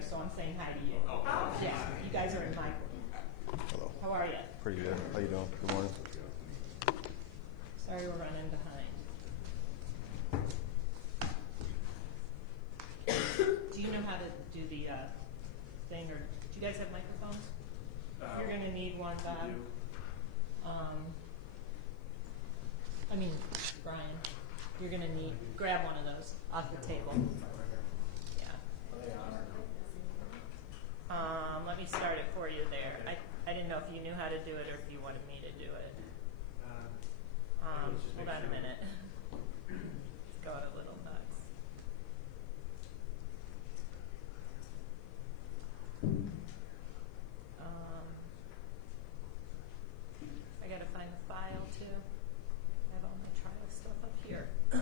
here, so I'm saying hi to you. Oh. Yeah, you guys are in my group. Hello. How are you? Pretty good. How you doing? Good morning. Sorry we're running behind. Do you know how to do the thing, or do you guys have microphones? You're going to need one, Bob. Brian, you're going to need, grab one of those off the table. Yeah. Let me start it for you there. I didn't know if you knew how to do it or if you wanted me to do it. Hold on a minute. It's going a little nuts. I gotta find the file too. I have all my trial stuff up here. I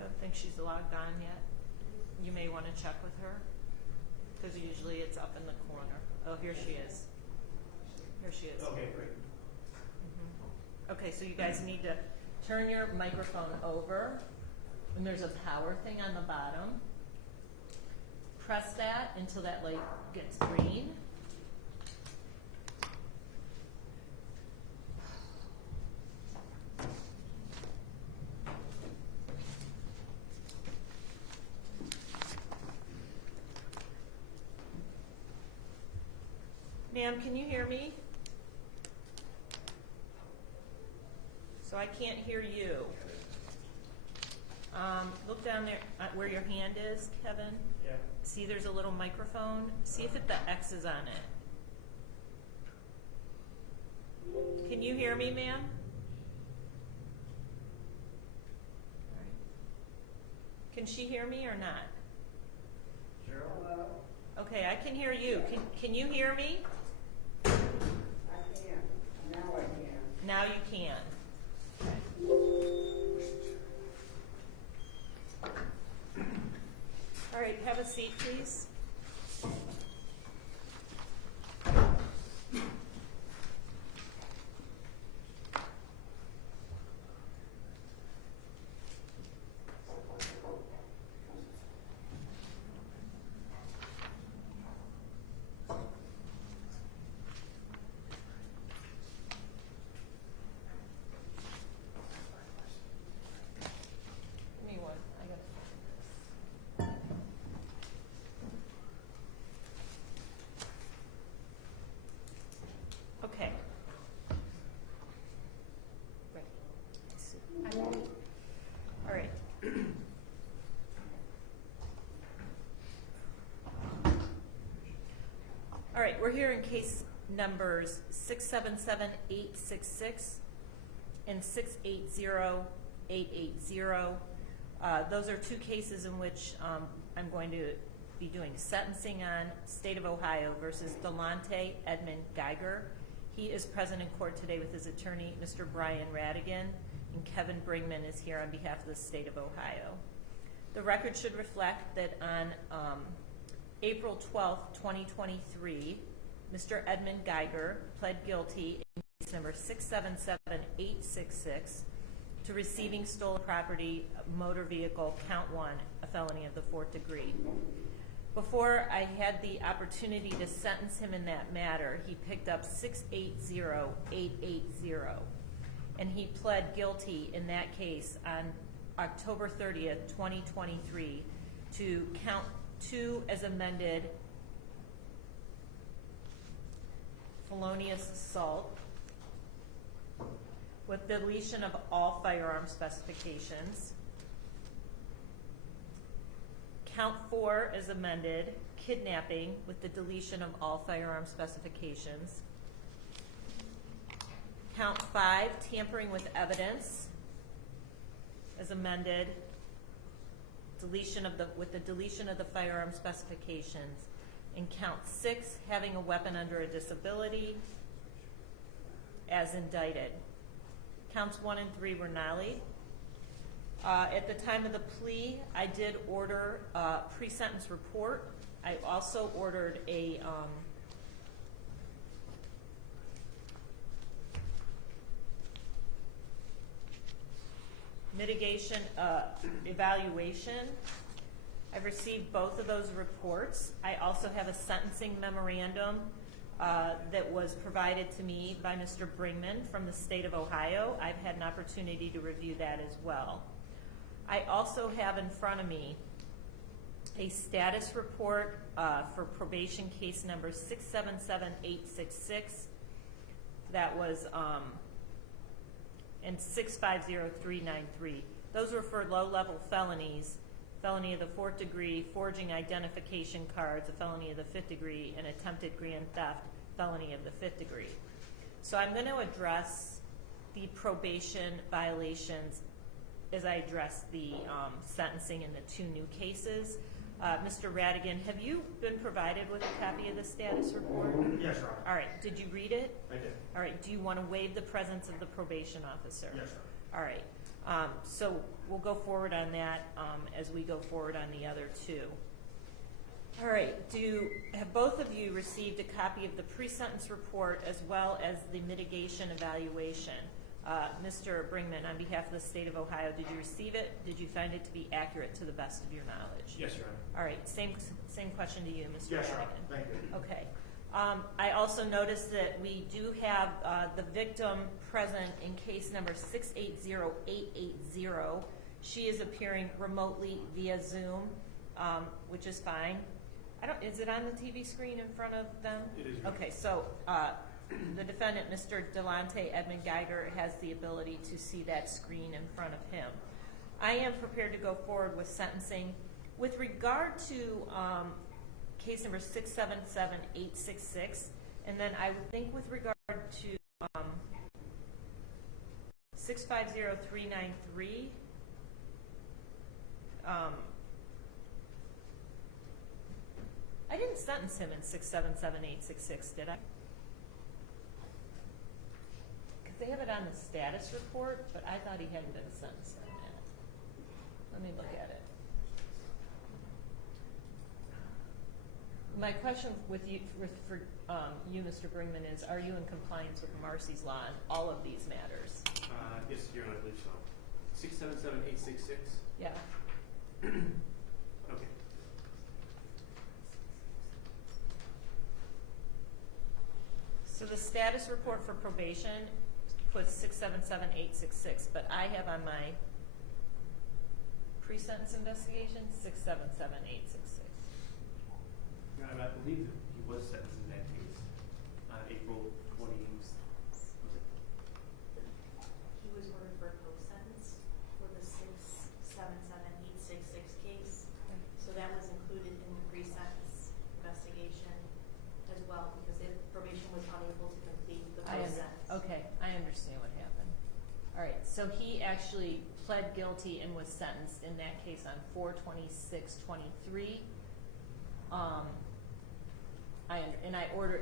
don't think she's logged on yet. You may want to check with her, because usually it's up in the corner. Oh, here she is. Here she is. Okay, great. Okay, so you guys need to turn your microphone over, and there's a power thing on the bottom. Press that until that light gets green. Ma'am, can you hear me? So I can't hear you. Look down there where your hand is, Kevin. Yeah. See there's a little microphone. See if the X is on it. Can you hear me, ma'am? All right. Can she hear me or not? Cheryl? Okay, I can hear you. Can you hear me? I can. Now I can. Now you can. All right, have a seat, please. Give me one. I gotta find this. Okay. Ready. I'm ready. All right. All right, we're here in case numbers 677-866 and 680-880. Those are two cases in which I'm going to be doing sentencing on. State of Ohio versus Dalontay, Edmond-Geiger. He is present in court today with his attorney, Mr. Brian Radigan, and Kevin Bringman is here on behalf of the state of Ohio. The record should reflect that on April 12th, 2023, Mr. Edmond-Geiger pled guilty in case number 677-866 to receiving stolen property, motor vehicle, count 1, a felony of the 4th degree. Before I had the opportunity to sentence him in that matter, he picked up 680-880, and he pled guilty in that case on October 30th, 2023 to count 2 as amended felonious assault with deletion of all firearm specifications. Count 4 as amended, kidnapping with the deletion of all firearm specifications. Count 5, tampering with evidence as amended, with the deletion of the firearm specifications. And count 6, having a weapon under a disability as indicted. Counts 1 and 3 were nollied. At the time of the plea, I did order a pre-sentence report. I also ordered a mitigation evaluation. I've received both of those reports. I also have a sentencing memorandum that was provided to me by Mr. Bringman from the state of Ohio. I've had an opportunity to review that as well. I also have in front of me a status report for probation case number 677866. That was and 650393. Those were for low-level felonies, felony of the 4th degree, forging identification cards, a felony of the 5th degree, and attempted grand theft, felony of the 5th degree. So I'm going to address the probation violations as I address the sentencing in the 2 new cases. Mr. Radigan, have you been provided with a copy of the status report? Yes, Your Honor. All right. Did you read it? I did. All right. Do you want to waive the presence of the probation officer? Yes, sir. All right. So we'll go forward on that as we go forward on the other 2. All right. Have both of you received a copy of the pre-sentence report as well as the mitigation evaluation? Mr. Bringman, on behalf of the state of Ohio, did you receive it? Did you find it to be accurate to the best of your knowledge? Yes, Your Honor. All right. Same question to you, Mr. Yes, Your Honor. Radigan. Thank you. Okay. I also noticed that we do have the victim present in case number 680880. She is appearing remotely via Zoom, which is fine. Is it on the TV screen in front of them? It is. Okay, so the defendant, Mr. Dalontay, Edmond-Geiger, has the ability to see that screen in front of him. I am prepared to go forward with sentencing. With regard to case number 677866, and then I would think with regard to 650393, I didn't sentence him in 677866, did I? Because they have it on the status report, but I thought he hadn't been sentenced on that. Let me look at it. My question for you, Mr. Bringman, is: are you in compliance with Marcy's law on all of these matters? Yes, Your Honor, I believe so. 677866. Yeah. Okay. So the status report for probation puts 677866, but I have on my pre-sentence investigation 677866. Your Honor, I believe that he was sentenced in that case on April 20. He was ordered for a post-sentence for the 677866 case. So that was included in the pre-sentence investigation as well, because the probation was unable to complete the post-sentence. Okay, I understand what happened. All right, so he actually pled guilty and was sentenced in that case on 4/26/23.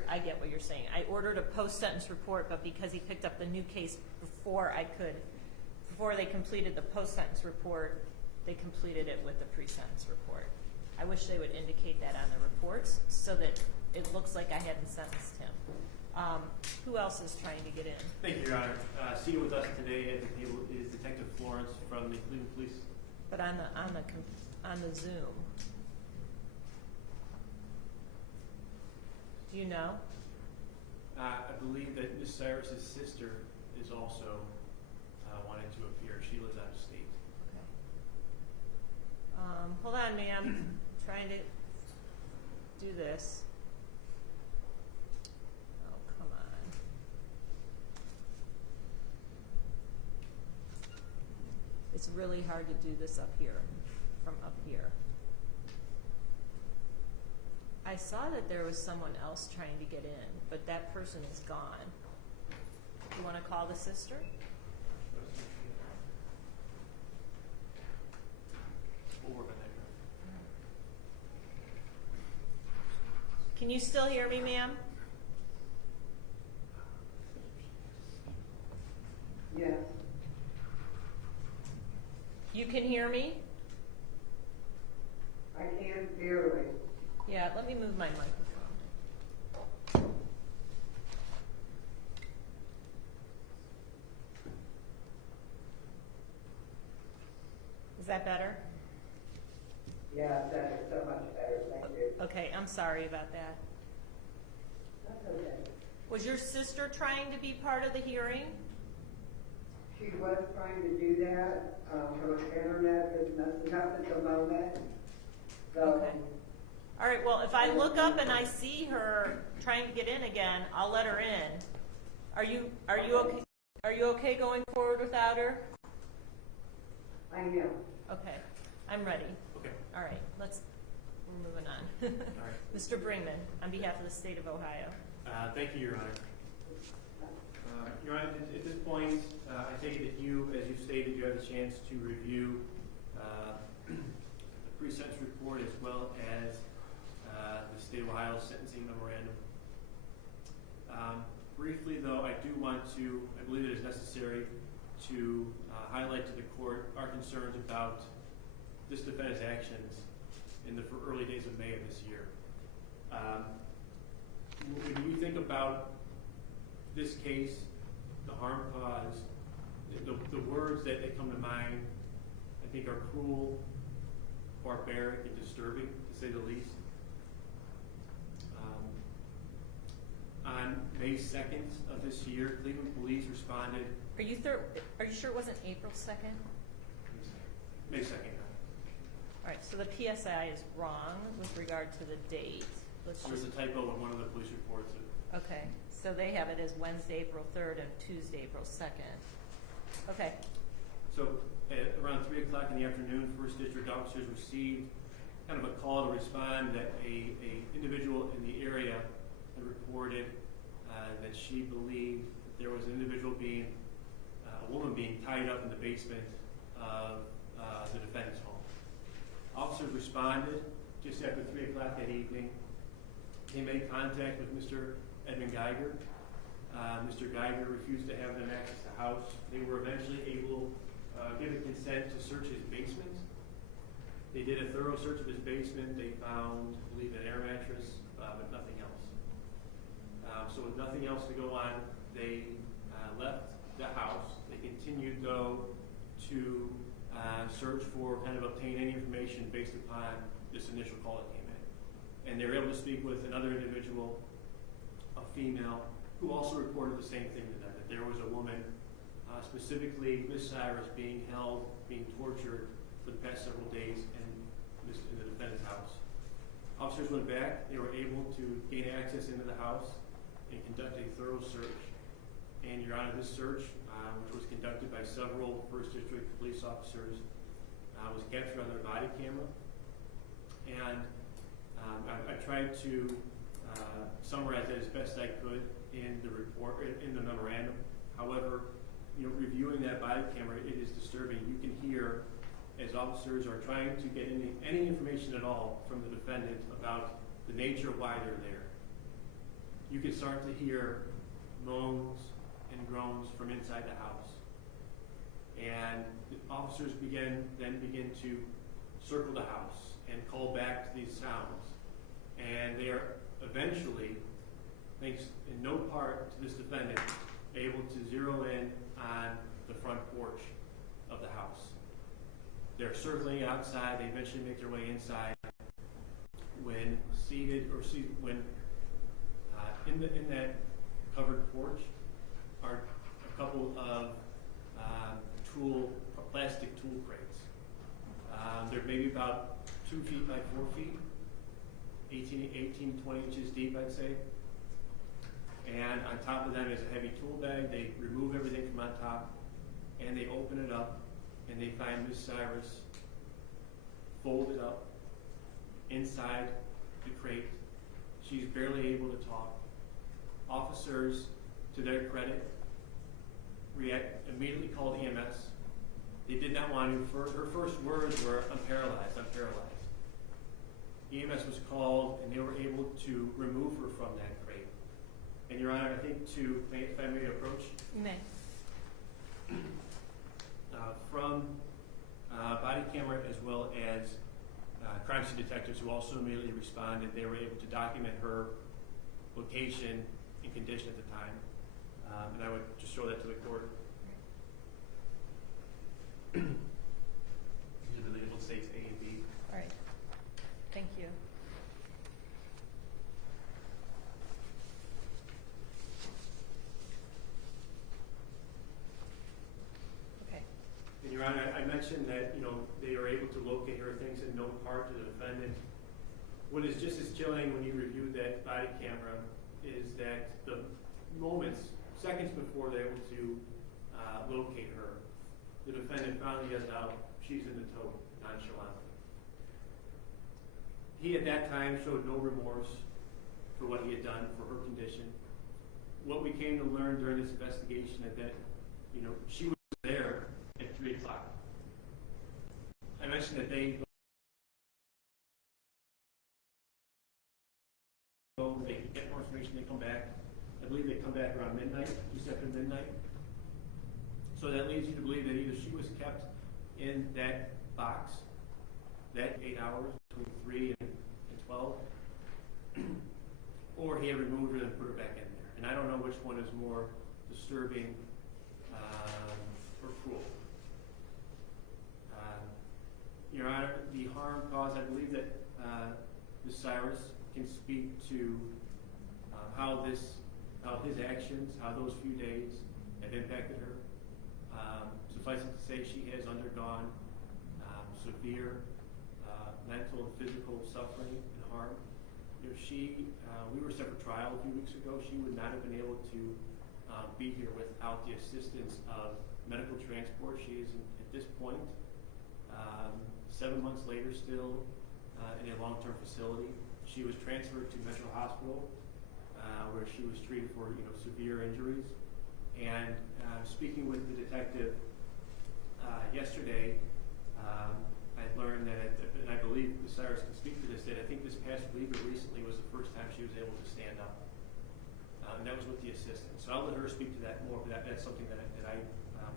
I get what you're saying. I ordered a post-sentence report, but because he picked up the new case before they completed the post-sentence report, they completed it with the pre-sentence report. I wish they would indicate that on the reports so that it looks like I hadn't sentenced him. Who else is trying to get in? Thank you, Your Honor. Seated with us today at the table is Detective Florence from the Cleveland Police. But on the Zoom. Do you know? I believe that Ms. Cyrus's sister is also wanting to appear. She lives out of state. Okay. Hold on, ma'am. Trying to do this. Oh, come on. It's really hard to do this up here, from up here. I saw that there was someone else trying to get in, but that person is gone. You want to call the sister? We'll work on that, Your Honor. Can you still hear me, ma'am? Yes. You can hear me? I can barely. Yeah, let me move my microphone. that better? Yeah, that is so much better, thank you. Okay, I'm sorry about that. That's okay. Was your sister trying to be part of the hearing? She was trying to do that, her internet is messing up at the moment, so. Okay. All right, well, if I look up and I see her trying to get in again, I'll let her in. Are you okay? Are you okay going forward without her? I know. Okay, I'm ready. Okay. All right, we're moving on. All right. Mr. Bringman, on behalf of the state of Ohio. Thank you, Your Honor. Your Honor, at this point, I take it that you, as you stated, you had a chance to review the pre-sentence report as well as the state of Ohio sentencing memorandum. Briefly, though, I do want to, I believe it is necessary to highlight to the court our concerns about this defendant's actions in the early days of May of this year. When you think about this case, the harm caused, the words that come to mind, I think are cruel, barbaric, and disturbing, to say the least. On May 2nd of this year, Cleveland police responded. Are you sure it wasn't April 2nd? May 2nd. All right, so the PSI is wrong with regard to the date. There's a typo in one of the police reports. Okay, so they have it as Wednesday, April 3rd and Tuesday, April 2nd. Okay. So at around 3 o'clock in the afternoon, First District officers received kind of a call to respond that a individual in the area had reported that she believed that there was an individual a woman being tied up in the basement of the defendant's home. Officers responded just after 3 o'clock that evening. They made contact with Mr. Edmond-Geiger. Mr. Geiger refused to have them access the house. They were eventually able to give a consent to search his basement. They did a thorough search of his basement. They found, I believe, an air mattress, but nothing else. So with nothing else to go on, they left the house. They continued, though, to search for, kind of obtain any information based upon this initial call that came in. And they were able to speak with another individual, a female, who also reported the same thing to them, that there was a woman, specifically Miss Cyrus, being held, being tortured for the past several days in the defendant's house. Officers went back. They were able to gain access into the house and conduct a thorough search. And, Your Honor, this search, which was conducted by several First District police officers, was captured on their body camera. And I tried to summarize that as best I could in the report, in the memorandum. However, reviewing that body camera, it is disturbing. You can hear, as officers are trying to get any information at all from the defendant about the nature of why they're there, you can start to hear moans and groans from inside the house. And the officers begin to circle the house and call back to these sounds. And they are eventually, thanks in no part to this defendant, able to zero in on the front porch of the house. They're circling outside. They eventually make their way inside. When in that covered porch are a couple of plastic tool crates. They're maybe about 2 feet by 4 feet, 18, 20 inches deep, I'd say. And on top of them is a heavy tool bag. They remove everything from on top, and they open it up, and they find Miss Cyrus folded up inside the crate. She's barely able to talk. Officers, to their credit, immediately called EMS. They did not want to. Her first words were, "I'm paralyzed, I'm paralyzed." EMS was called, and they were able to remove her from that crate. And, Your Honor, I think if I may approach. You may. From body camera as well as crime scene detectives who also immediately responded, they were able to document her location and condition at the time. And I would just show that to the court. Is it mentioned that, they are able to locate her, things in no part to the defendant. What is just as chilling when you review that body camera is that the moments, seconds before they're able to locate her, the defendant finally yells out, "She's in the tote," nonchalantly. He at that time showed no remorse for what he had done for her condition. What we came to learn during this investigation is that, she was there at 3 o'clock. I mentioned that they get more information, they come back. I believe they come back around midnight, just after midnight. So that leads you to believe that either she was kept in that box, that 8 hours, between 3 and 12, or he had removed her and put her back in there. And I don't know which one is more disturbing or cruel. Your Honor, the harm caused, I believe that Ms. Cyrus can speak to how his actions, how those few days have impacted her. Suffice it to say, she has undergone severe mental and physical suffering and harm. We were set for trial a few weeks ago. She would not have been able to be here without the assistance of medical transport. She is at this point 7 months later still in a long-term facility. She was transferred to Metro Hospital where she was treated for severe injuries. And speaking with the detective yesterday, I learned that, and I believe Ms. Cyrus can speak to this, that I think this past week or recently was the first time she was able to stand up. And that was with the assistant. So I'll let her speak to that more, but that's something that I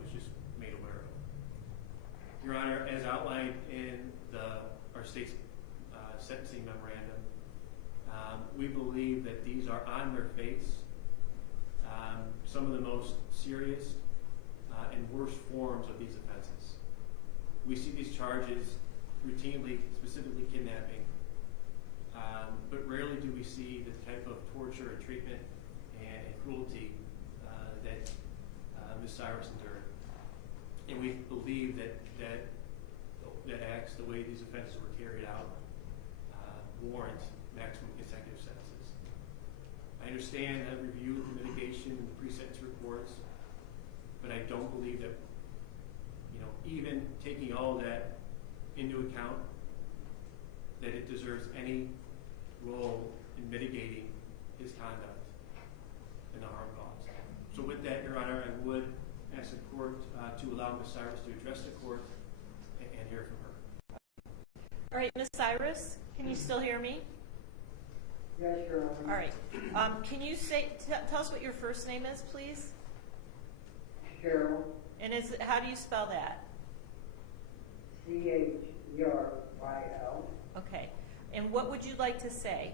was just made aware of. Your Honor, as outlined in our state's sentencing memorandum, we believe that these are on their face some of the most serious and worst forms of these offenses. We see these charges routinely, specifically kidnapping, but rarely do we see the type of torture and treatment and cruelty that Ms. Cyrus endured. And we believe that acts, the way these offenses were carried out, warrant maximum consecutive sentences. I understand and reviewed the mitigation and the pre-sentence reports, but I don't believe that, even taking all that into account, that it deserves any role in mitigating his conduct and the harm caused. So with that, Your Honor, I would ask the court to allow Ms. Cyrus to address the court and hear from her. All right, Ms. Cyrus, can you still hear me? Yes, Your Honor. All right. Can you tell us what your first name is, please? Cheryl, And how do you spell that? Cheryl. Okay. And what would you like to say?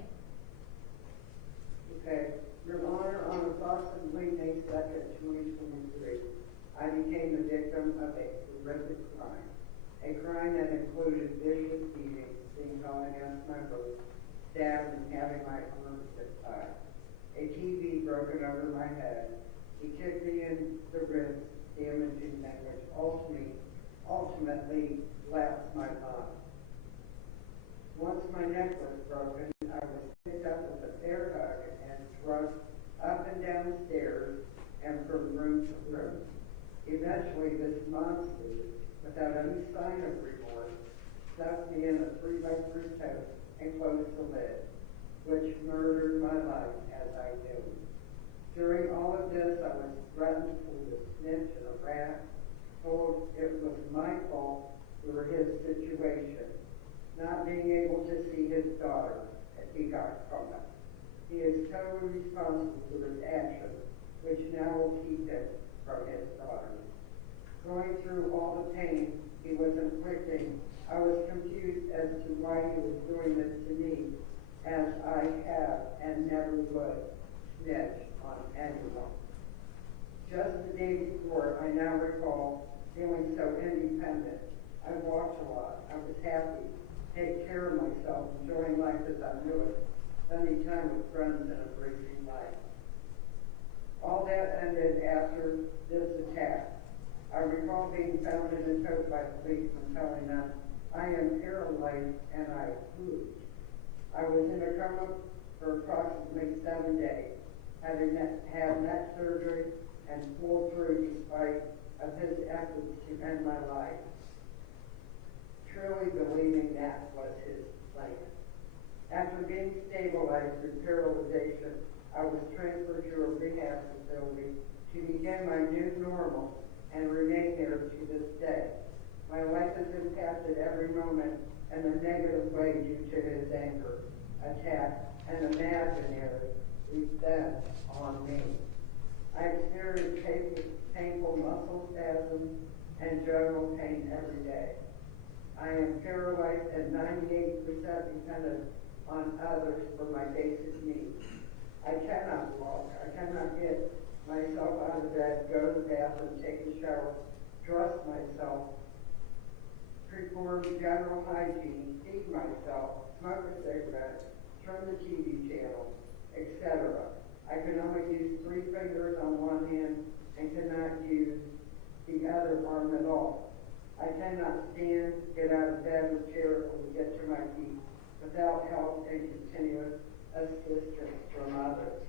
Okay. Your Honor, on approximately May 2nd, 2023, I became the victim of a horrific crime. A crime that included vicious beating, being held against my roof, stabbed and having my arms tied. A TV broken over my head. He kicked me in the ribs, damaging that which ultimately left my body. Once my neck was broken, I was picked up with a bear hug and thrust up and down stairs and from room to room. Eventually, this monster, without any sign of remorse, stuffed me in a 3x3 tote and closed the lid, which murdered my life as I knew. During all of this, I was threatened with a snitch and a rat, told it was my fault for his situation, not being able to see his daughter as he got caught. He is totally responsible for his actions, which now will keep him from his daughter. Going through all the pain he was inflicting, I was confused as to why he was doing this to me, as I have and never would snitch on anyone. Just the day before, I now recall feeling so independent. I walked a lot. I was happy, take care of myself, enjoying life as I knew it, spending time with friends and embracing life. All that ended after this attack. I recall being found in a tote by policemen telling them, I am paralyzed and I pooped. I was in a coma for approximately 7 days, having had neck surgery and pulled through despite of his efforts to end my life. Truly believing that was his plan. After being stabilized through paralyzation, I was transferred to a rehab facility to begin my new normal and remain there to this day. My life is impacted every moment in a negative way due to his anger, attack, and imaginary revenge on me. I experience painful muscle spasms and general pain every day. I am paralyzed and 98% dependent on others for my basic needs. I cannot walk. I cannot get myself out of bed, go to the bathroom, take a shower, dress myself, perform general hygiene, feed myself, smoke a cigarette, turn the TV channel, etc. I can only use 3 fingers on one hand and cannot use the other arm at all. I cannot stand, get out of bed or chair, or get to my feet without help and continuous assistance from others.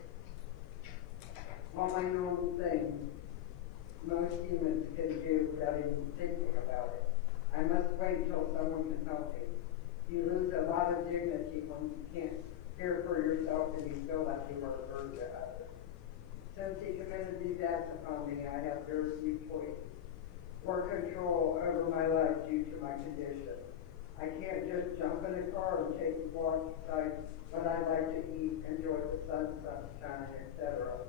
All my normal things most humans can do without even thinking about it. I must wait until someone can help me. You lose a lot of dignity when you can't care for yourself and you feel like you are a burden to others. Since he committed these acts upon me, I have very few choices or control over my life due to my condition. I can't just jump in a car and take a walk outside what I like to eat, enjoy the sunshine, etc.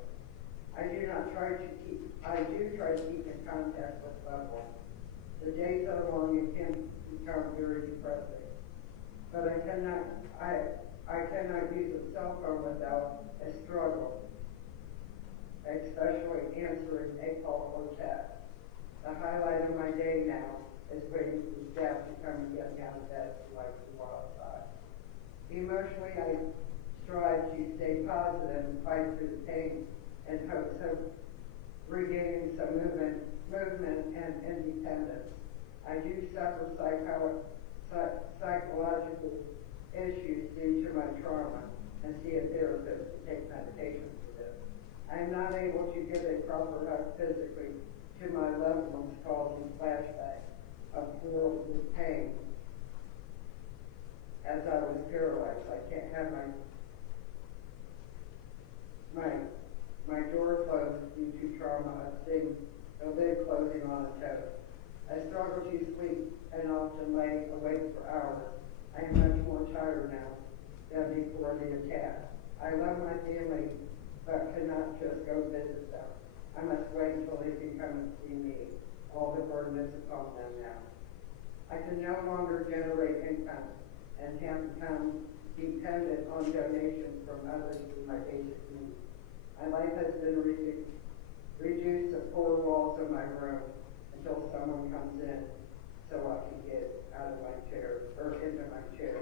I do try to keep in contact with loved ones. The days are long and can become very depressing. But I cannot use a cell phone without a struggle, especially answering a call or text. The highlight of my day now is waiting for the staff to come and get me out of bed so I can go outside. Emotionally, I strive to stay positive and fight through the pain in hopes of regaining some movement and independence. I do suffer psychological issues due to my trauma and see a therapist to take medication for this. I am not able to give a proper hug physically to my loved ones, causing flashbacks of horrible pain as I was paralyzed. I can't have my door closed due to trauma of seeing the lid closing on a toe. I struggle to sleep and often lay awake for hours. I am much more tired now than before the attack. I love my family, but cannot just go visit them. I must wait until they can come and see me. All the burden is upon them now. I can no longer generate income and have become dependent on donations from others for my basic needs. My life has been reduced to 4 walls of my room until someone comes in so I can get out of my chair, or into my chair.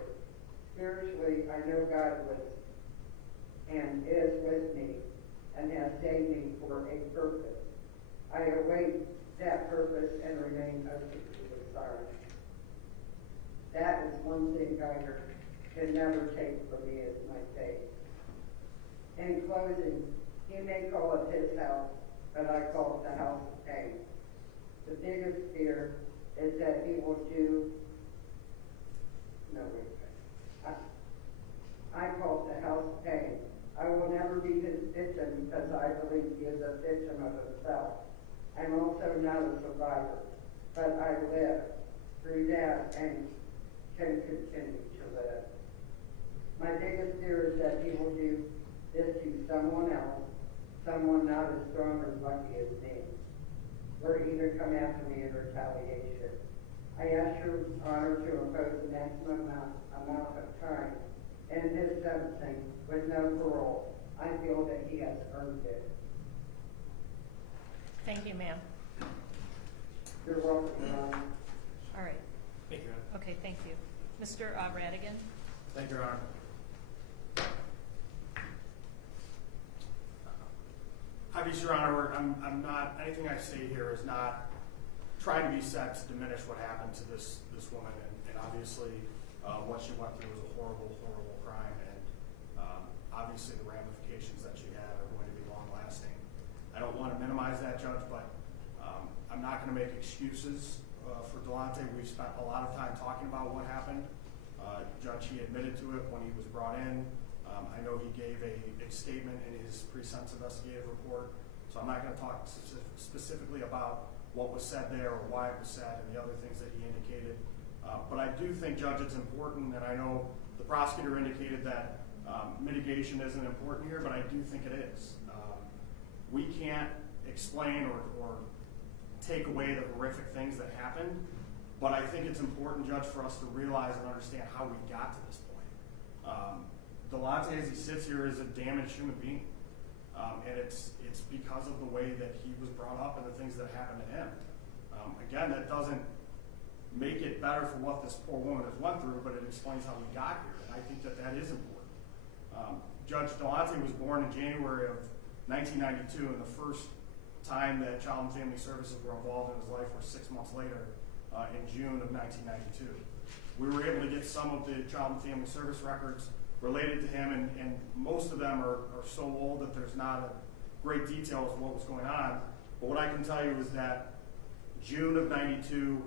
Spiritually, I know God was and is with me and has saved me for a purpose. I await that purpose and remain open to the silence. That is one thing Geiger can never take from me is my faith. In closing, he may call it his house, but I call it the house of pain. The biggest fear is that he will do, I call it the house of pain. I will never be his victim because I believe he is a victim of himself. I'm also not a survivor, but I live through that and can continue to live. My biggest fear is that he will do this to someone else, someone not as strong or lucky as me, or even come after me in retaliation. I ask your honor to impose the maximum amount of time in his sentencing with no parole. I feel that he has earned it. Thank you, ma'am. You're welcome, Your Honor. All right. Thank you, Your Honor. Okay, thank you. Mr. Radigan? Thank you, Your Honor. Obviously, Your Honor, I'm not, anything I say here is not trying to be said to diminish what happened to this woman, and obviously what she went through was a horrible, horrible crime, and obviously the ramifications that she had are going to be long-lasting. I don't want to minimize that, Judge, but I'm not going to make excuses for Dalontay. We've spent a lot of time talking about what happened. Judge, he admitted to it when he was brought in. I know he gave a statement in his pre-sentence investigative report, so I'm not going to talk specifically about what was said there or why it was said and the other things that he indicated. But I do think, Judge, it's important, and I know the prosecutor indicated that mitigation isn't important here, but I do think it is. We can't explain or take away the horrific things that happened, but I think it's important, Judge, for us to realize and understand how we got to this point. Dalontay, as he sits here, is a damaged human being, and it's because of the way that he was brought up and the things that happened to him. Again, that doesn't make it better for what this poor woman has went through, but it explains how we got here, and I think that that is important. Judge, Dalontay was born in January of 1992, and the first time that Child and Family Services were involved in his life was 6 months later, in June of 1992. We were able to get some of the Child and Family Service records related to him, and most of them are so old that there's not a great detail of what was going on. But what I can tell you is that June of 92,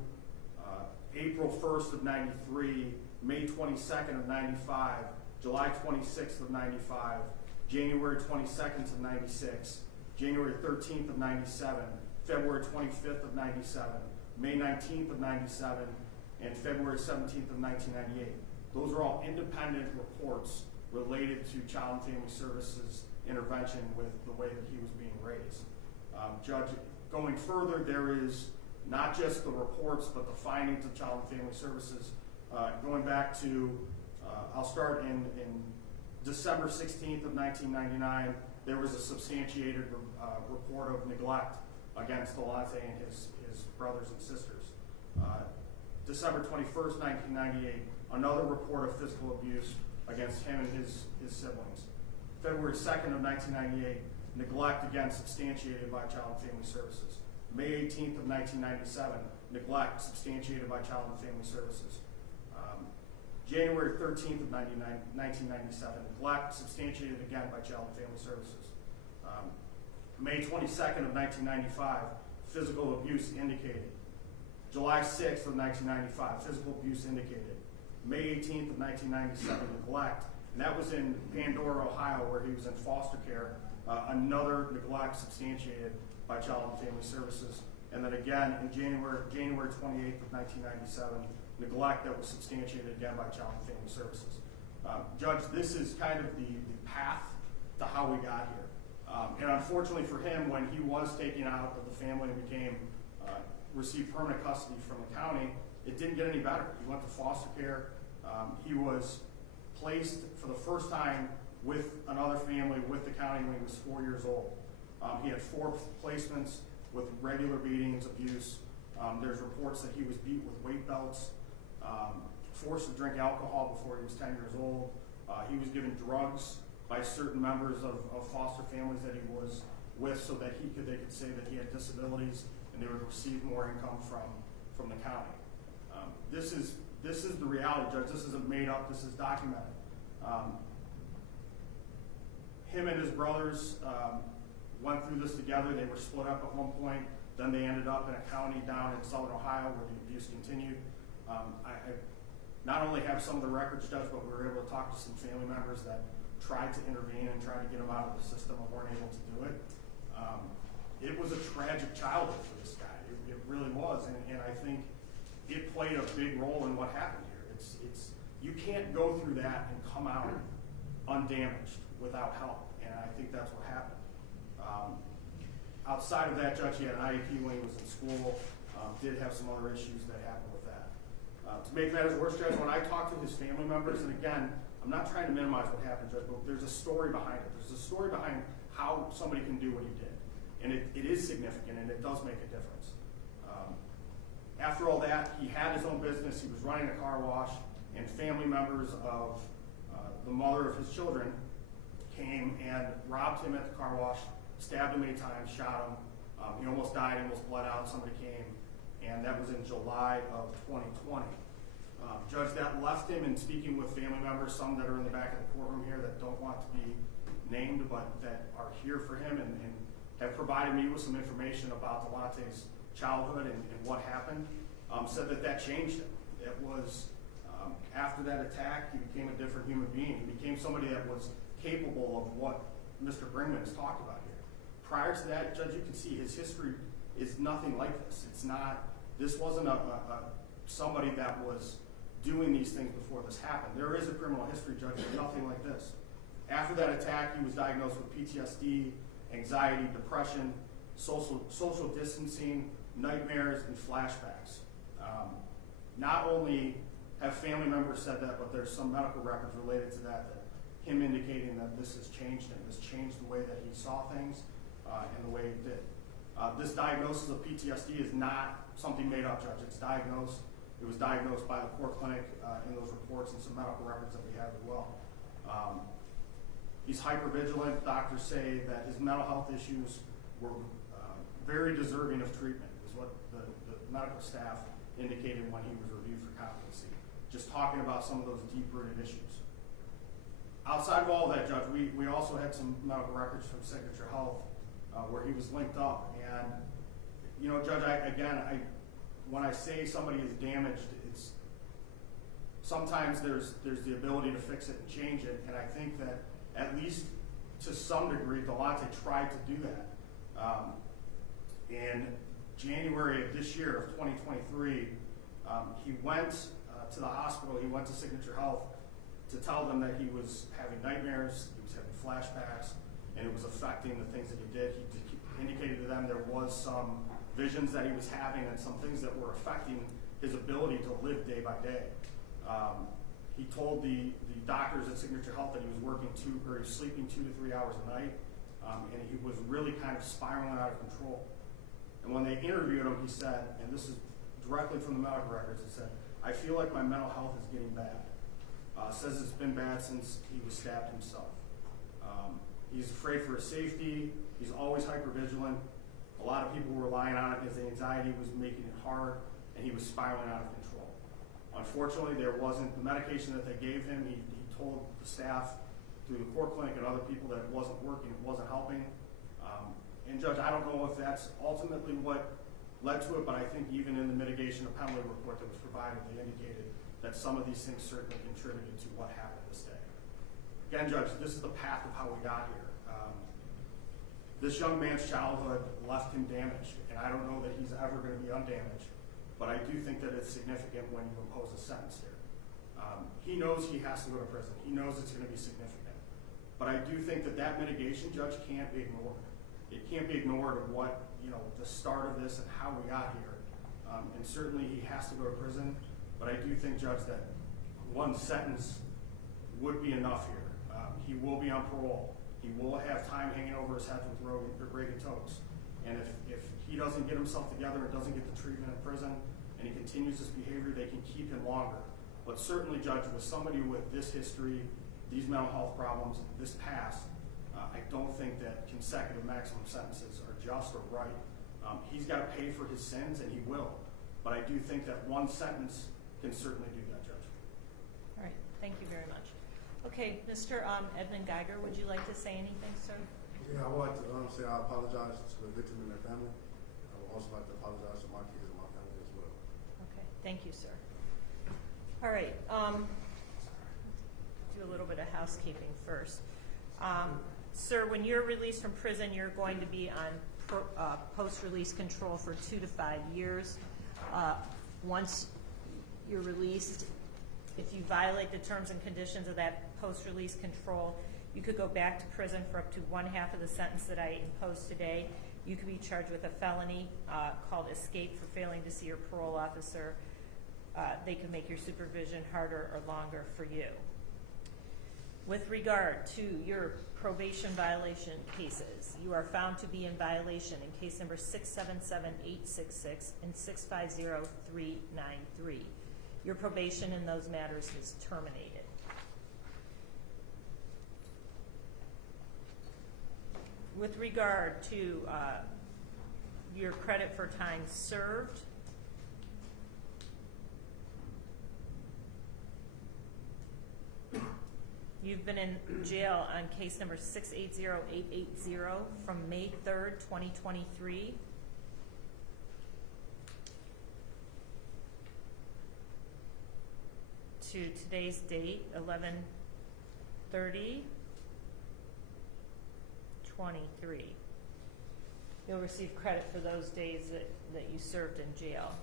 April 1st of 93, May 22nd of 95, July 26th of 95, January 22nd of 96, January 13th of 97, February 25th of 97, May 19th of 97, and February 17th of 1998. Those are all independent reports related to Child and Family Services intervention with the way that he was being raised. Judge, going further, there is not just the reports, but the findings of Child and Family Services. Going back to, I'll start in December 16th of 1999, there was a substantiated report of neglect against Dalontay and his brothers and sisters. December 21st, 1998, another report of physical abuse against him and his siblings. February 2nd of 1998, neglect again substantiated by Child and Family Services. May 18th of 1997, neglect substantiated by Child and Family Services. January 13th of 1997, neglect substantiated again by Child and Family Services. May 22nd of 1995, physical abuse indicated. July 6th of 1995, physical abuse indicated. May 18th of 1997, neglect, and that was in Pandora, Ohio, where he was in foster care. Another neglect substantiated by Child and Family Services. And then again in January 28th of 1997, neglect that was substantiated again by Child and Family Services. Judge, this is kind of the path to how we got here. And unfortunately for him, when he was taken out of the family and received permanent custody from the county, it didn't get any better. He went to foster care. He was placed for the first time with another family with the county when he was 4 years old. He had 4 placements with regular beatings, abuse. There's reports that he was beat with weight belts, forced to drink alcohol before he was 10 years old. He was given drugs by certain members of foster families that he was with so that they could say that he had disabilities and they would receive more income from the county. This is the reality, Judge. This isn't made up. This is documented. Him and his brothers went through this together. They were split up at one point. Then they ended up in a county down in southern Ohio where the abuse continued. I not only have some of the records, Judge, but we were able to talk to some family members that tried to intervene and tried to get him out of the system and weren't able to do it. It was a tragic childhood for this guy. It really was, and I think it played a big role in what happened here. You can't go through that and come out undamaged without help, and I think that's what happened. Outside of that, Judge, he had an IEP when he was in school, did have some other issues that happened with that. To make matters worse, Judge, when I talked to his family members, and again, I'm not trying to minimize what happened, Judge, but there's a story behind it. There's a story behind how somebody can do what he did. And it is significant, and it does make a difference. After all that, he had his own business. He was running a car wash, and family members of the mother of his children came and robbed him at the car wash, stabbed him 8 times, shot him. He almost died, almost bled out. Somebody came and that was in July of 2020. Judge, that left him in speaking with family members, some that are in the back of the courtroom here that don't want to be named, but that are here for him and have provided me with some information about Dalontay's childhood and what happened, said that changed him. It was, after that attack, he became a different human being. He became somebody that was capable of what Mr. Brinkman has talked about here. Prior to that, Judge, you can see his history is nothing like this. It's not, this wasn't somebody that was doing these things before this happened. There is a criminal history, Judge, but nothing like this. After that attack, he was diagnosed with PTSD, anxiety, depression, social distancing, nightmares, and flashbacks. Not only have family members said that, but there's some medical records related to that him indicating that this has changed him. This changed the way that he saw things and the way he did. This diagnosis of PTSD is not something made up, Judge. It's diagnosed. It was diagnosed by the court clinic in those reports and some medical records that we have as well. He's hypervigilant. Doctors say that his mental health issues were very deserving of treatment, is what the medical staff indicated when he was reviewed for competency. Just talking about some of those deep-rooted issues. Outside of all of that, Judge, we also had some medical records from Signature Health where he was linked up. And, you know, Judge, when I say somebody is damaged, it's sometimes there's the ability to fix it and change it. And I think that at least to some degree, Dalontay tried to do that. In January of this year, of 2023, he went to the hospital, he went to Signature Health to tell them that he was having nightmares, he was having flashbacks, and it was affecting the things that he did. He indicated to them there was some visions that he was having and some things that were affecting his ability to live day by day. He told the doctors at Signature Health that he was sleeping 2 to 3 hours a night, and he was really kind of spiraling out of control. And when they interviewed him, he said, and this is directly from the medical records, he said, "I feel like my mental health is getting bad." Says it's been bad since he was stabbed himself. He's afraid for his safety. He's always hypervigilant. A lot of people were relying on it because the anxiety was making it hard, and he was spiraling out of control. Unfortunately, there wasn't the medication that they gave him. He told the staff through the court clinic and other people that it wasn't working, it wasn't helping. And Judge, I don't know if that's ultimately what led to it, but I think even in the mitigation of penalty report that was provided, they indicated that some of these things certainly contributed to what happened this day. Again, Judge, this is the path of how we got here. This young man's childhood left him damaged, and I don't know that he's ever going to be undamaged, but I do think that it's significant when you impose a sentence here. He knows he has to go to prison. He knows it's going to be significant. But I do think that mitigation, Judge, can't be ignored. It can't be ignored of what, the start of this and how we got here. And certainly he has to go to prison, but I do think, Judge, that one sentence would be enough here. He will be on parole. He will have time hanging over his head with Reagan Totes. And if he doesn't get himself together and doesn't get the treatment in prison, and he continues this behavior, they can keep him longer. But certainly, Judge, with somebody with this history, these mental health problems, this past, I don't think that consecutive maximum sentences are just or right. He's got to pay for his sins, and he will. But I do think that one sentence can certainly do that, Judge. All right, thank you very much. Okay, Mr. Edmond-Geiger, would you like to say anything, sir? Yeah, I would like to say I apologize to the victim and their family. I would also like to apologize to my kids and my family as well. Okay, thank you, sir. All right, do a little bit of housekeeping first. Sir, when you're released from prison, you're going to be on post-release control for 2 to 5 years. Once you're released, if you violate the terms and conditions of that post-release control, you could go back to prison for up to 1/2 of the sentence that I imposed today. You could be charged with a felony called escape for failing to see your parole officer. They can make your supervision harder or longer for you. With regard to your probation violation cases, you are found to be in violation in case number 677-866 and 650-393. Your probation in those matters is terminated. With regard to your credit for time served, You've been in jail on case number 680880 from May 3rd, 2023. To today's date, 11/30/23. You'll receive credit for those days that you served in jail.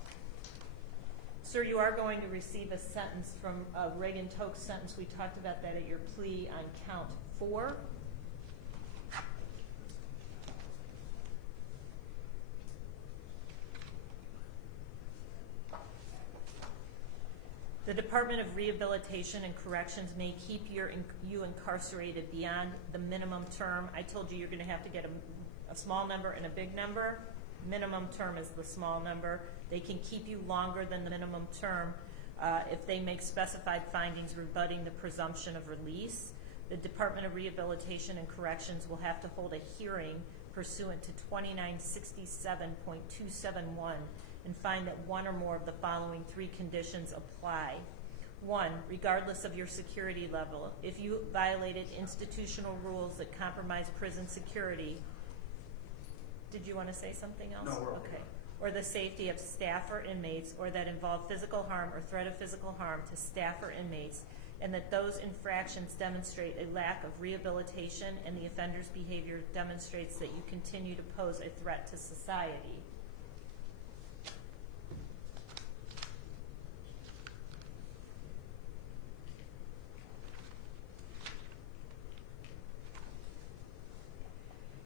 Sir, you are going to receive a sentence from Reagan Tote's sentence. We talked about that at your plea on count 4. The Department of Rehabilitation and Corrections may keep you incarcerated beyond the minimum term. I told you you're going to have to get a small number and a big number. Minimum term is the small number. They can keep you longer than the minimum term if they make specified findings rebutting the presumption of release. The Department of Rehabilitation and Corrections will have to hold a hearing pursuant to 2967.271 and find that one or more of the following 3 conditions apply. 1, regardless of your security level, if you violated institutional rules that compromise prison security. Did you want to say something else? No, we're okay. Or the safety of staff or inmates, or that involve physical harm or threat of physical harm to staff or inmates, and that those infractions demonstrate a lack of rehabilitation and the offender's behavior demonstrates that you continue to pose a threat to society.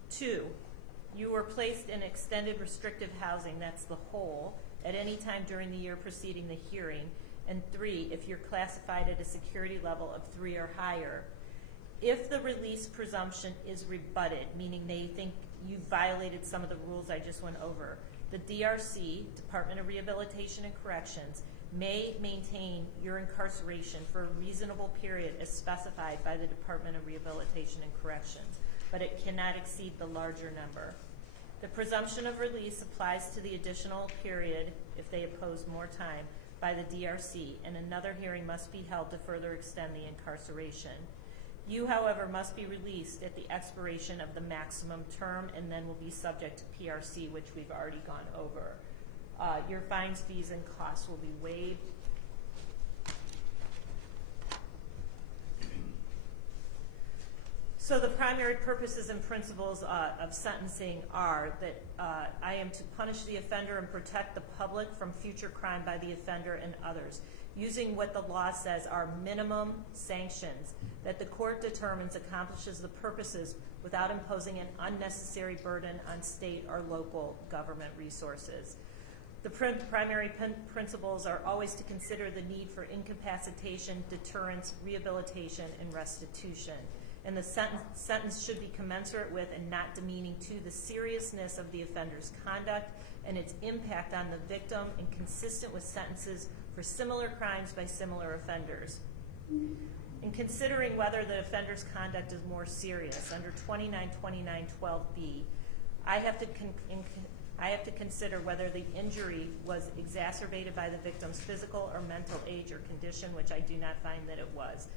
Two, you were placed in extended restrictive housing, that's the whole, at any time during the year preceding the hearing. And 3, if you're classified at a security level of 3 or higher. If the release presumption is rebutted, meaning they think you violated some of the rules I just went over, the DRC, Department of Rehabilitation and Corrections, may maintain your incarceration for a reasonable period as specified by the Department of Rehabilitation and Corrections, but it cannot exceed the larger number. The presumption of release applies to the additional period, if they oppose more time, by the DRC, and another hearing must be held to further extend the incarceration. You, however, must be released at the expiration of the maximum term and then will be subject to PRC, which we've already gone over. Your fines, fees, and costs will be waived. So the primary purposes and principles of sentencing are that I am to punish the offender and protect the public from future crime by the offender and others, using what the law says are minimum sanctions that the court determines accomplishes the purposes without imposing an unnecessary burden on state or local government resources. The primary principles are always to consider the need for incapacitation, deterrence, rehabilitation, and restitution. And the sentence should be commensurate with and not demeaning to the seriousness of the offender's conduct and its impact on the victim, and consistent with sentences for similar crimes by similar offenders. In considering whether the offender's conduct is more serious, under 292912B, I have to consider whether the injury was exacerbated by the victim's physical or mental age or condition, which I do not find that it was.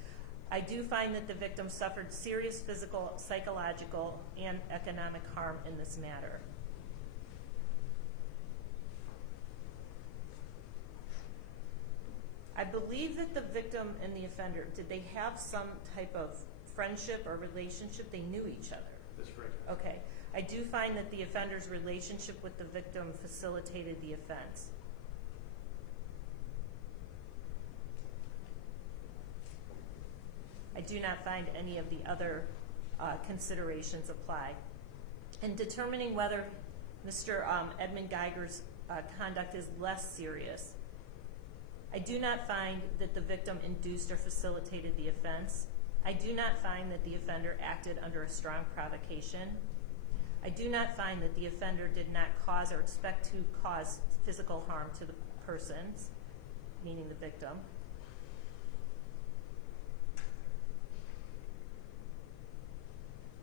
I do find that the victim suffered serious physical, psychological, and economic harm in this matter. I believe that the victim and the offender, did they have some type of friendship or relationship? They knew each other. That's correct. Okay. I do find that the offender's relationship with the victim facilitated the offense. I do not find any of the other considerations apply. In determining whether Mr. Edmond-Geiger's conduct is less serious, I do not find that the victim induced or facilitated the offense. I do not find that the offender acted under a strong provocation. I do not find that the offender did not cause or expect to cause physical harm to the persons, meaning the victim.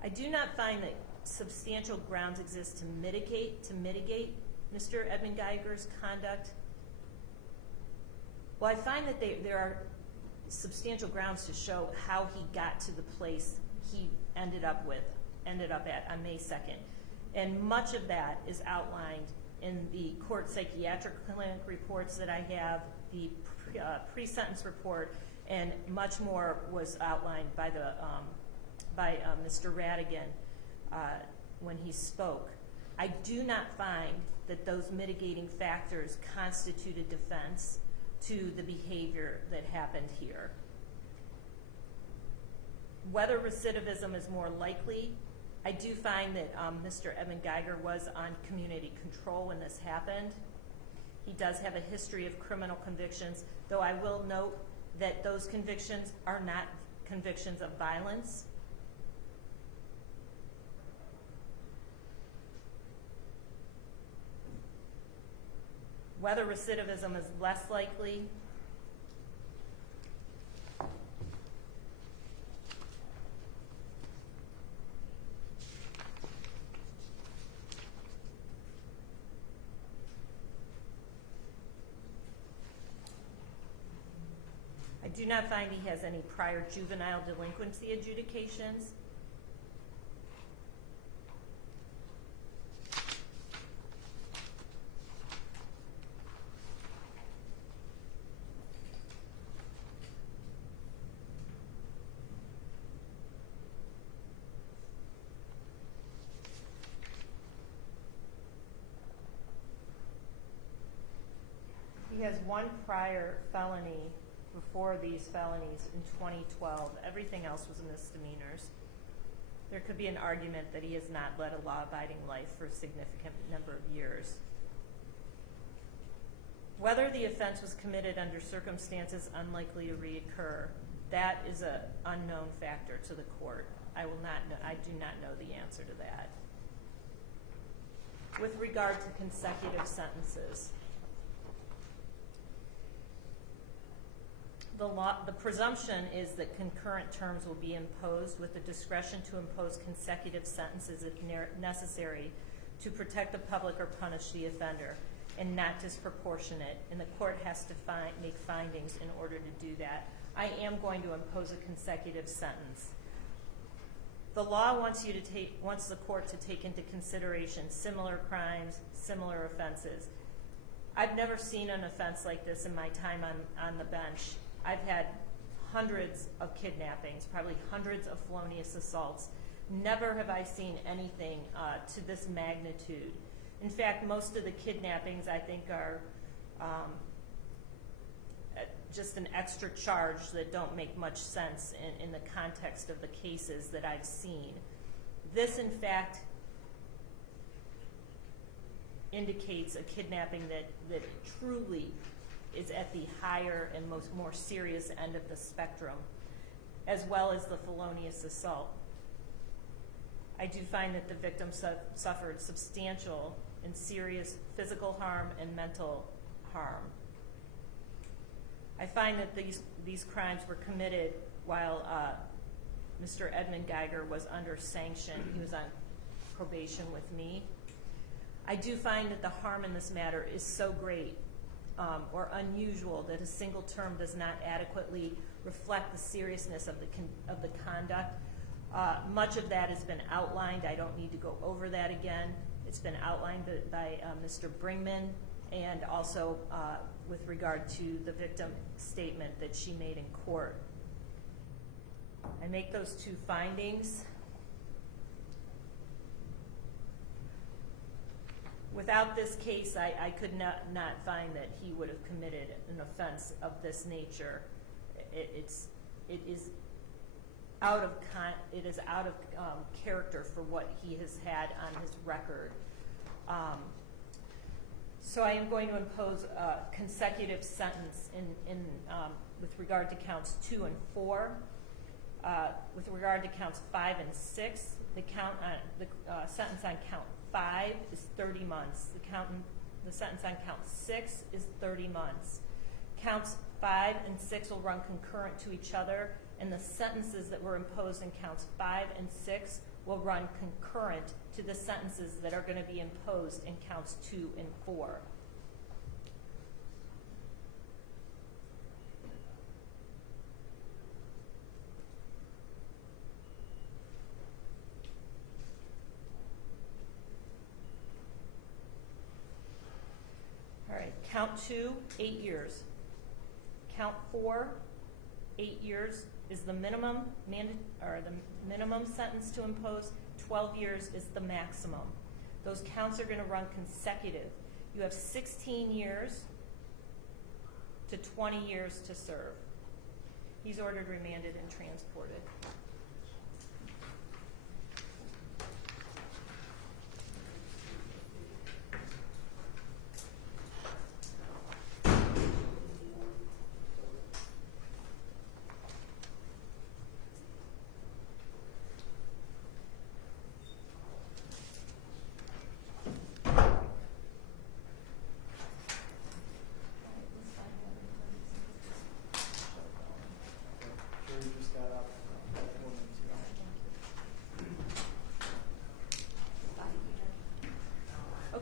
I do not find that substantial grounds exist to mitigate Mr. Edmond-Geiger's conduct. Well, I find that there are substantial grounds to show how he got to the place he ended up at on May 2nd. And much of that is outlined in the court psychiatric clinic reports that I have, the pre-sentence report, and much more was outlined by Mr. Radigan when he spoke. I do not find that those mitigating factors constituted defense to the behavior that happened here. Whether recidivism is more likely, I do find that Mr. Edmond-Geiger was on community control when this happened. He does have a history of criminal convictions, though I will note that those convictions are not convictions of violence. Whether recidivism is less likely, I do not find he has any prior juvenile delinquency adjudications. He has one prior felony before these felonies in 2012. Everything else was misdemeanors. There could be an argument that he has not led a law-abiding life for a significant number of years. Whether the offense was committed under circumstances unlikely to reoccur, that is an unknown factor to the court. I do not know the answer to that. With regard to consecutive sentences, the presumption is that concurrent terms will be imposed with the discretion to impose consecutive sentences if necessary to protect the public or punish the offender, and not disproportionate, and the court has to make findings in order to do that. I am going to impose a consecutive sentence. The law wants the court to take into consideration similar crimes, similar offenses. I've never seen an offense like this in my time on the bench. I've had hundreds of kidnappings, probably hundreds of felonious assaults. Never have I seen anything to this magnitude. In fact, most of the kidnappings I think are just an extra charge that don't make much sense in the context of the cases that I've seen. This, in fact, indicates a kidnapping that truly is at the higher and more serious end of the spectrum, as well as the felonious assault. I do find that the victim suffered substantial and serious physical harm and mental harm. I find that these crimes were committed while Mr. Edmond-Geiger was under sanction. He was on probation with me. I do find that the harm in this matter is so great or unusual that a single term does not adequately reflect the seriousness of the conduct. Much of that has been outlined. I don't need to go over that again. It's been outlined by Mr. Bringman, and also with regard to the victim statement that she made in court. I make those two findings. Without this case, I could not find that he would have committed an offense of this nature. It is out of character for what he has had on his record. So I am going to impose a consecutive sentence with regard to counts 2 and 4. With regard to counts 5 and 6, the sentence on count 5 is 30 months. The sentence on count 6 is 30 months. Counts 5 and 6 will run concurrent to each other, and the sentences that were imposed in counts 5 and 6 will run concurrent to the sentences that are going to be imposed in counts 2 and 4. Count 2, 8 years. Count 4, 8 years is the minimum minimum sentence to impose. 12 years is the maximum. Those counts are going to run consecutive. You have 16 years to 20 years to serve. He's ordered remanded and transported.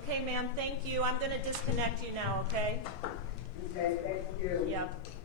Okay, ma'am, thank you. I'm going to disconnect you now, okay? Okay, thank you. Yep.